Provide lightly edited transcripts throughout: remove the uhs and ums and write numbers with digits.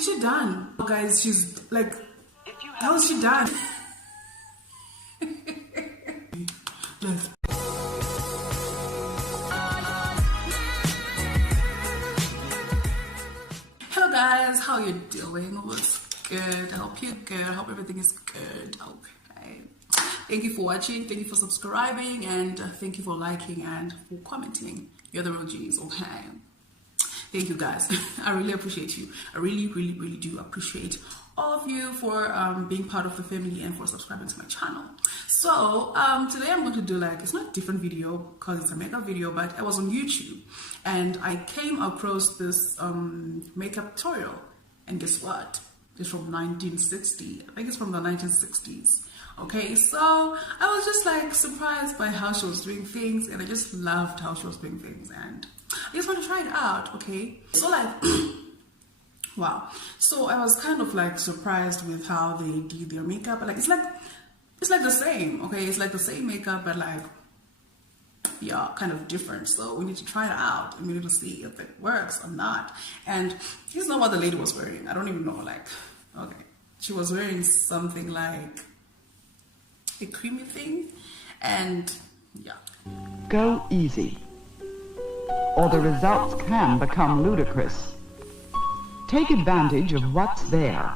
Is she done? Oh, guys, she's like, how is she done? Hello guys, how you doing? What's good? I hope you're good. I hope everything is good. Okay. Thank you for watching. Thank you for subscribing, and thank you for liking and for commenting. You're the real G's. Okay. Thank you guys. I really appreciate you. I really do appreciate all of you for being part of the family and for subscribing to my channel. So today I'm going to do, like, it's not a different video because it's a makeup video, but I was on YouTube and I came across this makeup tutorial, and guess what? It's from 1960. I think it's from the 1960s. Okay, so I was just like surprised by how she was doing things, and I just loved how she was doing things, and I just want to try it out. Okay, so like wow, so I was kind of like surprised with how they did their makeup. Like it's like the same. Okay, it's like the same makeup, but like, yeah, kind of different. So we need to try it out and we need to see if it works or not. And here's not what the lady was wearing. I don't even know. Like, okay, she was wearing something like a creamy thing, and yeah. Go easy, or the results can become ludicrous. Take advantage of what's there.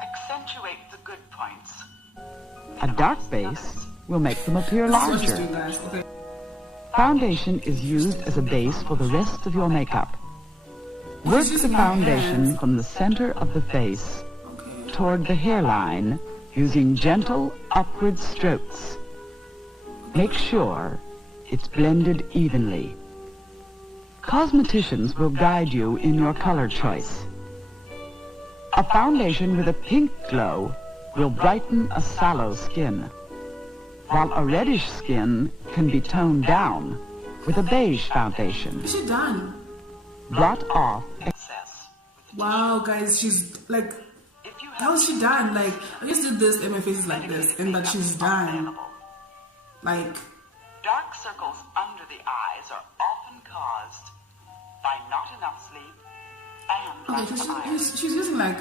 Accentuate the good points. A dark base will make them appear larger. Okay. Foundation is used as a base for the rest of your makeup. Work the foundation from the center of the face toward the hairline using gentle upward strokes. Make sure it's blended evenly. Cosmeticians will guide you in your color choice. A foundation with a pink glow will brighten a sallow skin, while a reddish skin can be toned down with a beige foundation. Is she done? Blot off. Wow, guys, she's like, how is she done? Like, I just did this and my face is like this, and that she's done. Like, dark circles under the eyes are often caused by not enough sleep and lack of iron. she's using like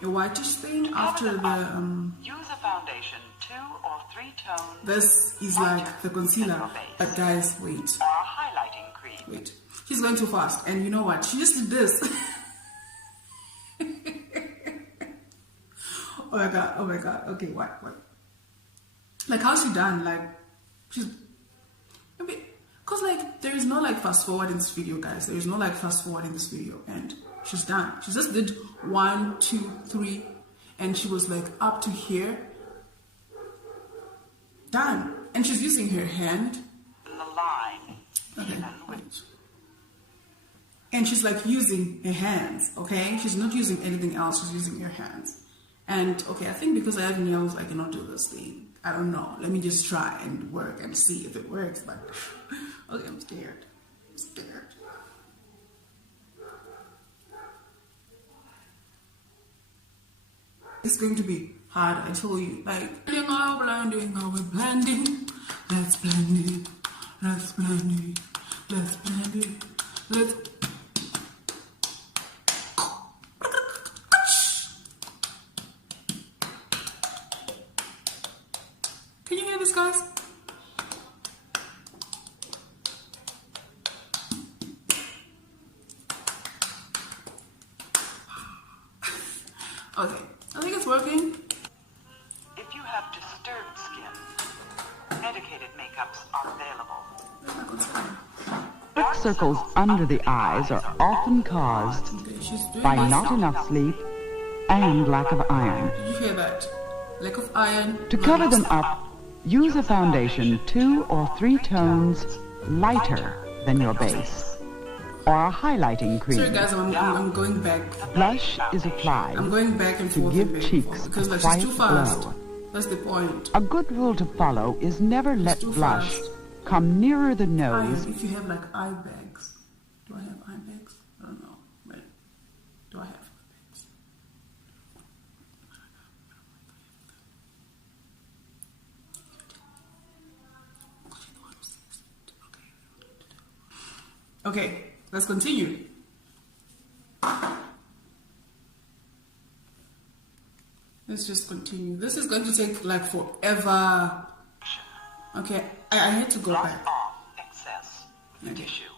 a whitish thing after the use a foundation 2 or 3 tones. This is like the concealer, but guys, wait. Or a highlighting cream. Wait, she's going too fast, and you know what? She just did this. Oh my god, okay, what? Like, how's she done? Like, she's, maybe, cause like, there is no like fast forward in this video, guys. There is no like fast forward in this video, and she's done. She just did 1, 2, 3, and she was like up to here. Done. And she's using her hand. In the line. Okay. And she's like using her hands, okay? She's not using anything else, she's using her hands. And okay, I think because I have nails, I cannot do this thing. I don't know. Let me just try and work and see if it works. But okay, I'm scared. I'm scared. It's going to be hard, I told you. Like, blending, we're blending. Let's blend it. Let's blend it. Let's blend it. Let's. Can you hear this, guys? Okay, I think it's working. If you have disturbed skin, medicated makeups are available. Dark circles under the eyes are often caused by not enough sleep and lack of iron. Did you hear that? Lack of iron. To cover them up, use a foundation 2 or 3 tones lighter than your base, or a highlighting cream. Sorry guys, I'm going back. Blush is applied I'm going back and to forth give and back and cheeks forth because a like white she's too fast. glow. That's the point. A good rule to follow is never let too blush fast. come nearer the nose. If you have like eye bags. Do I have eye bags? I don't know. But do I have eye bags? Okay, let's continue. Let's just continue. This is going to take like forever. Okay, I had to go back. Off excess with tissue.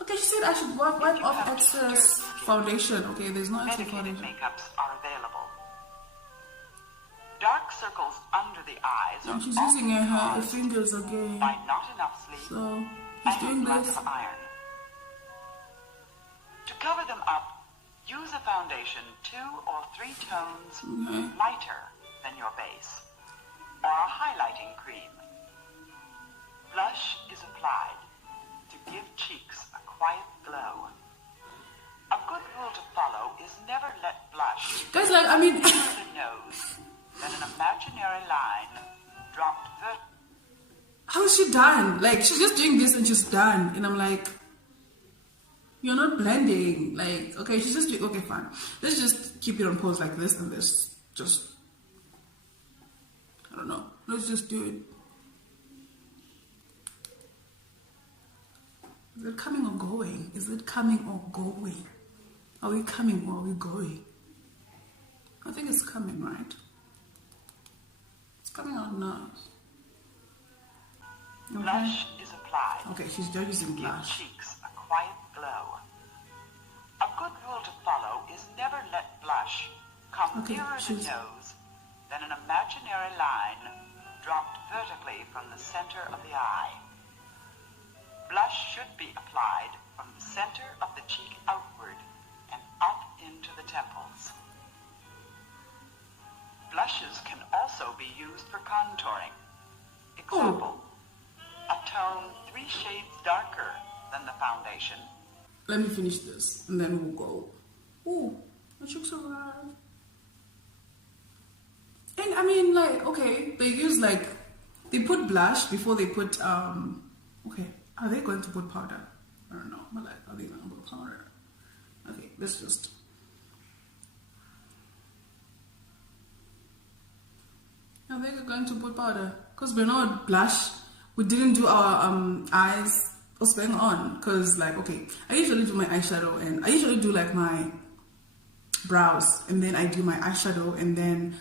Okay, she said I should wipe off excess foundation. Okay, there's no excess Medicated foundation. makeups are available. Dark circles under the eyes are And she's using her caused fingers again. by not enough sleep So she's doing and lack this. of iron. To cover them up, use a foundation 2 or 3 tones lighter than your base, or a highlighting cream. Blush is applied to give cheeks a quiet glow. A good rule to follow is never let blush Guys, like, I mean, near the nose, then an imaginary line dropped how is she done? Like, she's just doing this and she's done. And I'm like, you're not blending. Like, okay, she's just doing, okay, fine. Let's just keep it on pose like this and this. Just, I don't know. Let's just do it. Is it coming or going? Is it coming or going? Are we coming or are we going? I think it's coming, right? It's coming out now. Okay. Blush is applied. Okay, she's just using Give blush. cheeks a quiet glow. A good rule to follow is never let blush come Okay, nearer the she's- nose than an imaginary line dropped vertically from the center of the eye. Blush should be applied from the center of the cheek outward and up into the temples. Blushes can also be used for contouring. Example, a tone 3 shades darker than the foundation. Let me finish this and then we'll go. Ooh, my cheeks are red. And I mean, like, okay, they use like, they put blush before they put, okay, are they going to put powder? I don't know, but like, are they going to put powder? Okay, let's just. Are they going to put powder? Because we're not blush. We didn't do our eyes. What's going on? Because like, okay, I usually do my eyeshadow and I usually do like my brows and then I do my eyeshadow and then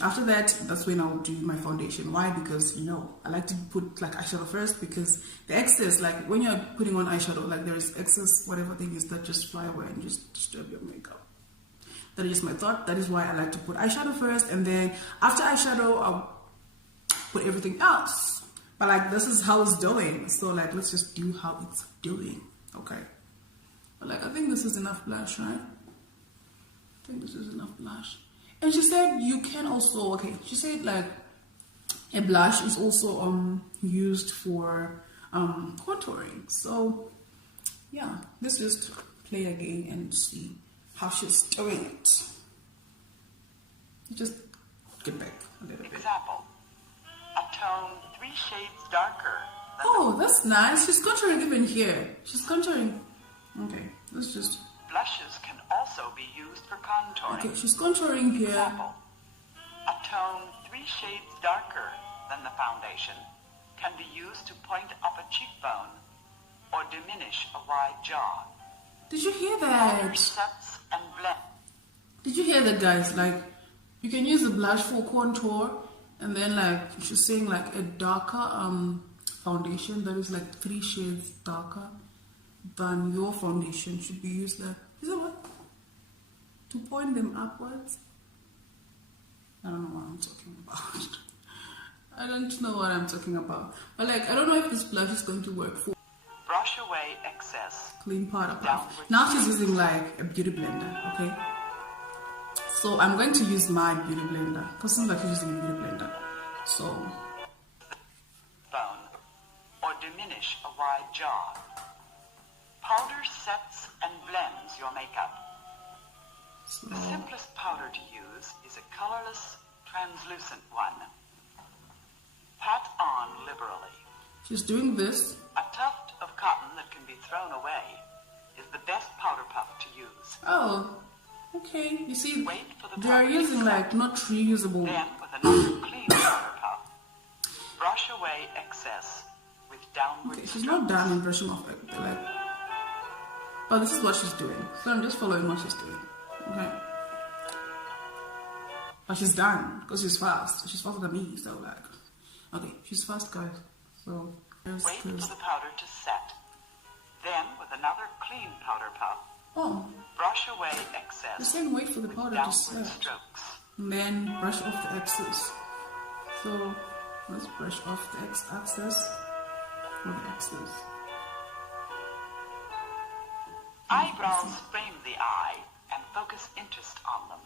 after that, that's when I'll do my foundation. Why? Because, you know, I like to put like eyeshadow first because the excess, like when you're putting on eyeshadow, like there's excess whatever thing is that just fly away and just disturb your makeup. That is my thought. That is why I like to put eyeshadow first and then after eyeshadow, I'll put everything else. But like this is how it's doing. So like let's just do how it's doing. Okay. But like I think this is enough blush, right? I think this is enough blush. And she said you can also, okay, she said like a blush is also used for contouring. So yeah, let's just play again and see how she's doing it. Just get back a little bit. Example, a tone 3 shades darker than Oh, that's nice. She's contouring even here. She's contouring. Okay, let's just. Blushes can also be used for contouring. Okay, she's contouring here. Example, a tone 3 shades darker than the foundation can be used to point up a cheekbone or diminish a wide jaw. Did you hear Powder that? sets and blend. Did you hear that, guys? Like, you can use the blush for contour, and then like she's saying like a darker foundation that is like 3 shades darker than your foundation should be used there. Is that what? To point them upwards? I don't know what I'm talking about. I don't know what I'm talking about. But like, I don't know if this blush is going to work for Brush away excess. clean part of it. Now she's using like a beauty blender, okay? So I'm going to use my beauty blender because it seems like she's using a beauty blender. So Bone or diminish a wide jaw. Powder sets and blends your makeup. The simplest powder to use is a colorless, translucent one. Pat on liberally. she's doing this. A tuft of cotton that can be thrown away is the best powder puff to use. Oh, okay. You see, Wait for the they are powder to using like set. not reusable. Then, with another clean powder puff, brush away excess with downward Okay, she's not done in brushing off like. But this is what she's doing. So I'm just following what she's doing. Okay. But she's done because she's fast. She's faster than me. So like, okay, she's fast, guys. So there's Wait this. for the powder to set. Then, with another clean powder puff, Oh, brush away you're excess saying wait for the with powder to downward set. strokes. And then brush off the excess. So let's brush off the excess or the excess. Eyebrows frame the eye and focus interest on them.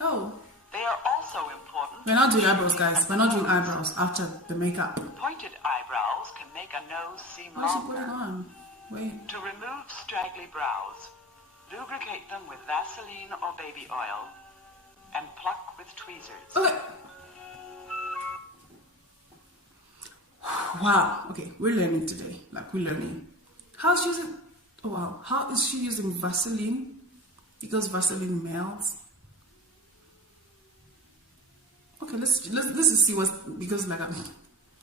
Oh, They are also important. we're not doing eyebrows, guys. We're not doing eyebrows after the makeup. Pointed eyebrows can make a nose seem Why is she putting longer. on? Wait. To remove straggly brows, lubricate them with Vaseline or baby oil and pluck with tweezers. Okay. Wow. Okay, we're learning today. Like, we're learning. How's she using? Oh wow. How is she using Vaseline? Because Vaseline melts. Okay, let's just see what's, because like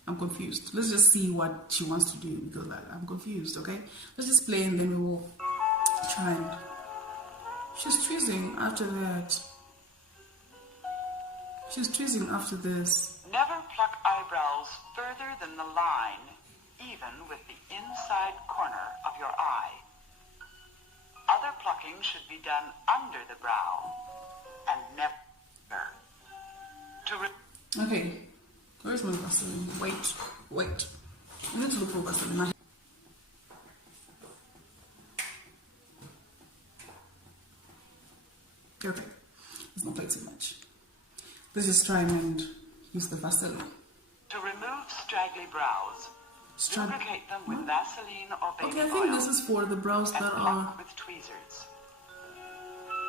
I'm confused. Let's just see what she wants to do because like I'm confused. Okay, let's just play and then we will try and. She's tweezing after that. She's tweezing after this. Never pluck eyebrows further than the line, even with the inside corner of your eye. Other plucking should be done under the brow and never. Okay, where's my Vaseline? Wait. I need to look for Vaseline. Okay, let's not play too much. Let's just try and use the Vaseline. To remove straggly brows, lubricate them with Vaseline or baby Okay, I oil think this is for the brows and that pluck are with tweezers.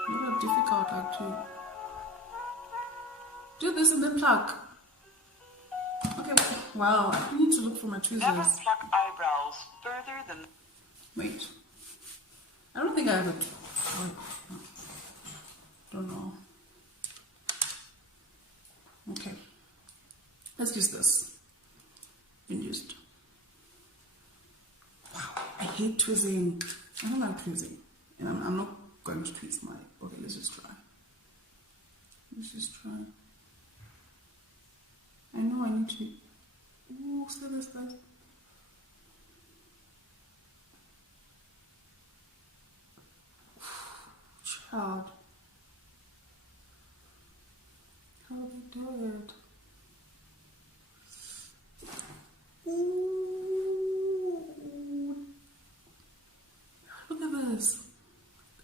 not difficult actually. Do this and then pluck. Okay, wow, I need to look for my tweezers. Never pluck eyebrows further than. Wait. I don't think I have it. Wait. Don't know. Okay. Let's use this. And used. Wow, I hate tweezing. I don't like tweezing. And I'm not going to tweeze my. Okay, let's just try. Let's just try. I know I need to. Ooh, see this, guys. Child. How do they do it? Ooh. Look at this.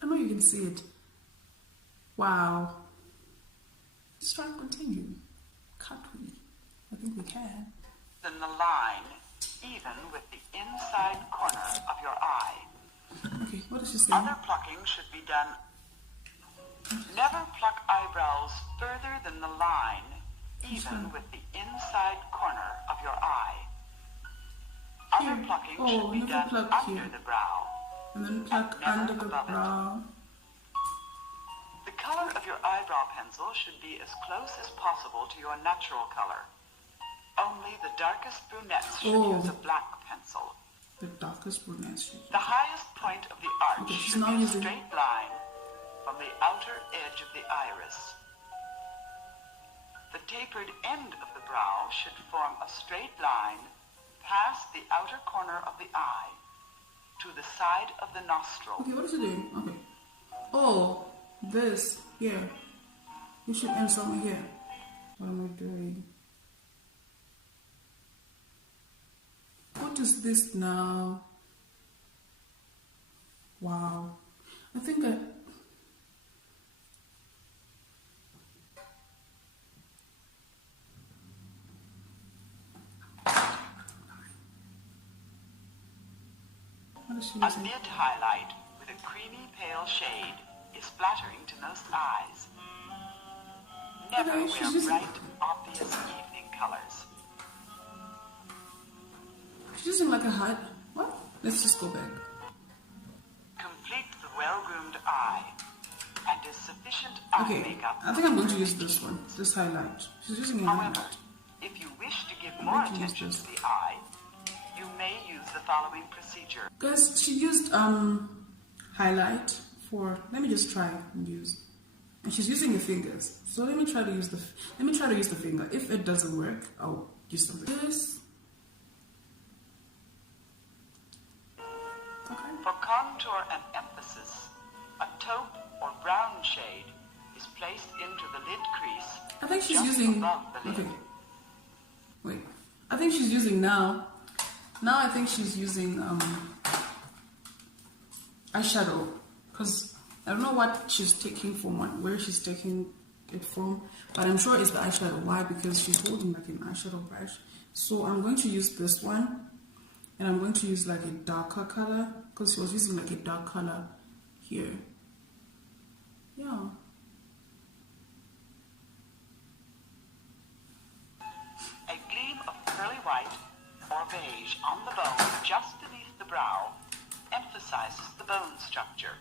I know you can see it. Wow. Let's try and continue. Can't we? I think we can. Than the line, even with the inside corner of your eye. Okay, what does she say? Other plucking should be done. Never pluck eyebrows further than the line, even with the inside corner of your eye. Other Here. plucking Oh, should be never done pluck under here. the brow. And then pluck never under the above it. brow. The color of your eyebrow pencil should be as close as possible to your natural color. Only the darkest brunettes should Oh. use a black pencil. The darkest brunette. The highest point of the arch Okay, she's should now be a using- straight line from the outer edge of the iris. The tapered end of the brow should form a straight line past the outer corner of the eye to the side of the nostril. Okay, what is she doing? Okay. Oh, this here. We should end somewhere here. What am I doing? What is this now? Wow. I think I. What is she A using? mid highlight with a creamy pale shade is flattering to most eyes. Never Okay, she's wear just- bright, obvious evening colors. She's using like a hat. What? Let's just go back. Complete the well-groomed eye and is sufficient eye Okay, makeup. I think I'm going to use this one. This highlight. She's using a However, highlight. if you wish to give more going to use attention this. to the eye, you may use the following procedure. Guys, she used highlight for. Let me just try and use. and she's using her fingers. So let me try to use the finger. If it doesn't work, I'll use something like this. Okay. For contour and emphasis, a taupe or brown shade is placed into the lid crease. I think she's just using. above the lid. Okay. Wait. I think she's using now. Now I think she's using eyeshadow, because I don't know what she's taking from, where she's taking it from, but I'm sure it's the eyeshadow. Why? Because she's holding like an eyeshadow brush. So I'm going to use this one, and I'm going to use like a darker color, because she was using like a dark color here. Yeah. A gleam of pearly white or beige on the bone just beneath the brow emphasizes the bone structure.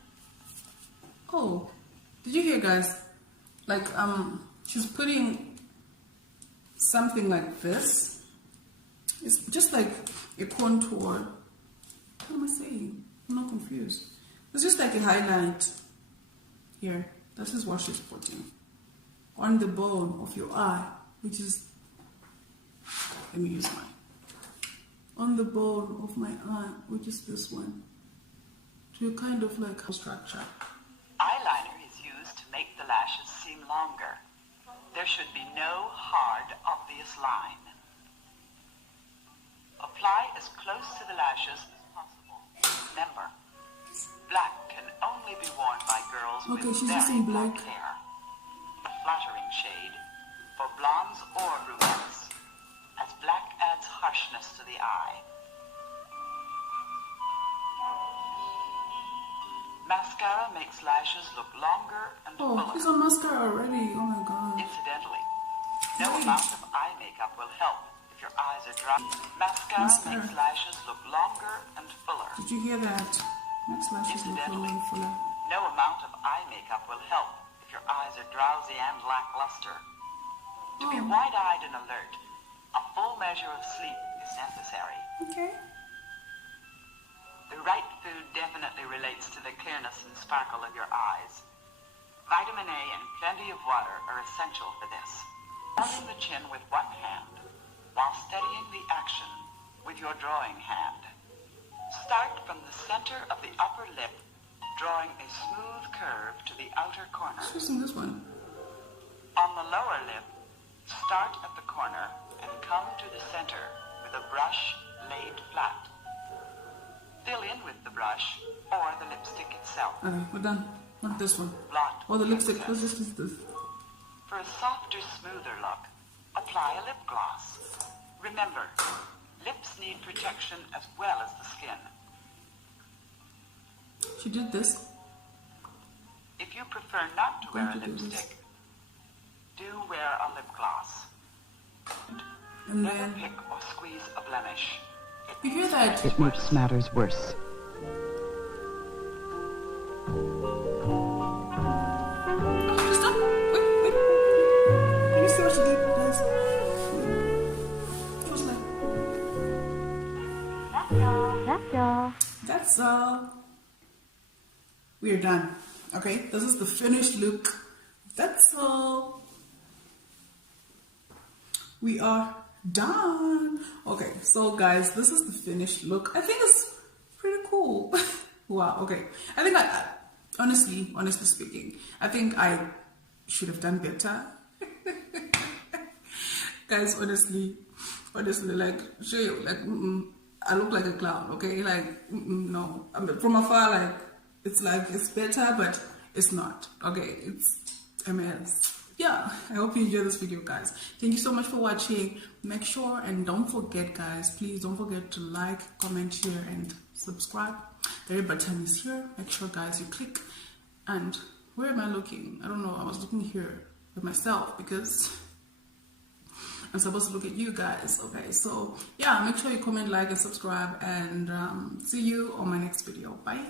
Oh, did you hear, guys? Like, she's putting something like this. It's just like a contour. What am I saying? I'm not confused. It's just like a highlight here. This is what she's putting on the bone of your eye, which is, let me use mine. On the bone of my eye, which is this one, to kind of like a structure. Eyeliner is used to make the lashes seem longer. There should be no hard, obvious line. Apply as close to the lashes as possible. Remember, black can only be worn by girls Okay, with she's very using black. hair. A flattering shade for blondes or brunettes, as black adds harshness to the eye. Mascara makes lashes look longer and Oh, fuller. she's on mascara already. Oh my god. Incidentally, no Hey. amount of eye makeup will help if your eyes are dry. Mascara makes lashes look longer and fuller. Did you hear that? Next lashes look fuller and fuller. No amount of eye makeup will help if your eyes are drowsy and lackluster. To be Oh. wide-eyed and alert, a full measure of sleep is necessary. Okay. The right food definitely relates to the clearness and sparkle of your eyes. Vitamin A and plenty of water are essential for this. Holding the chin with one hand while steadying the action with your drawing hand. Start from the center of the upper lip, drawing a smooth curve to the outer corner. She's using this one. On the lower lip, start at the corner and come to the center with a brush laid flat. Fill in with the brush or the lipstick itself. Okay, we're done. Not this one. Blot Oh, the lipstick. excess. This is this. For a softer, smoother look, apply a lip gloss. Remember, lips need protection as well as the skin. She did this. If you prefer not to wear a Going to do this. lipstick, do wear a lip gloss. And Never then, pick or squeeze a blemish. you hear that? It makes matters worse. Oh, just stop. Wait. Can you see what she did, guys? It was like, that's all. We are done. Okay, this is the finished look. That's all. We are done. Okay, so guys, this is the finished look. I think it's pretty cool. Wow. Okay, I think I honestly speaking, I think I should have done better. Guys, honestly, like, sure, like, I look like a clown. Okay, like, no. I mean, from afar, like, it's better, but it's not. Okay, it's a mess. Yeah, I hope you enjoyed this video, guys. Thank you so much for watching. Make sure and don't forget, guys, please don't forget to like, comment, share, and subscribe. The red button is here. Make sure, guys, you click. And where am I looking? I don't know. I was looking here with myself because I'm supposed to look at you guys. Okay, so yeah, make sure you comment, like, and subscribe, and see you on my next video. Bye.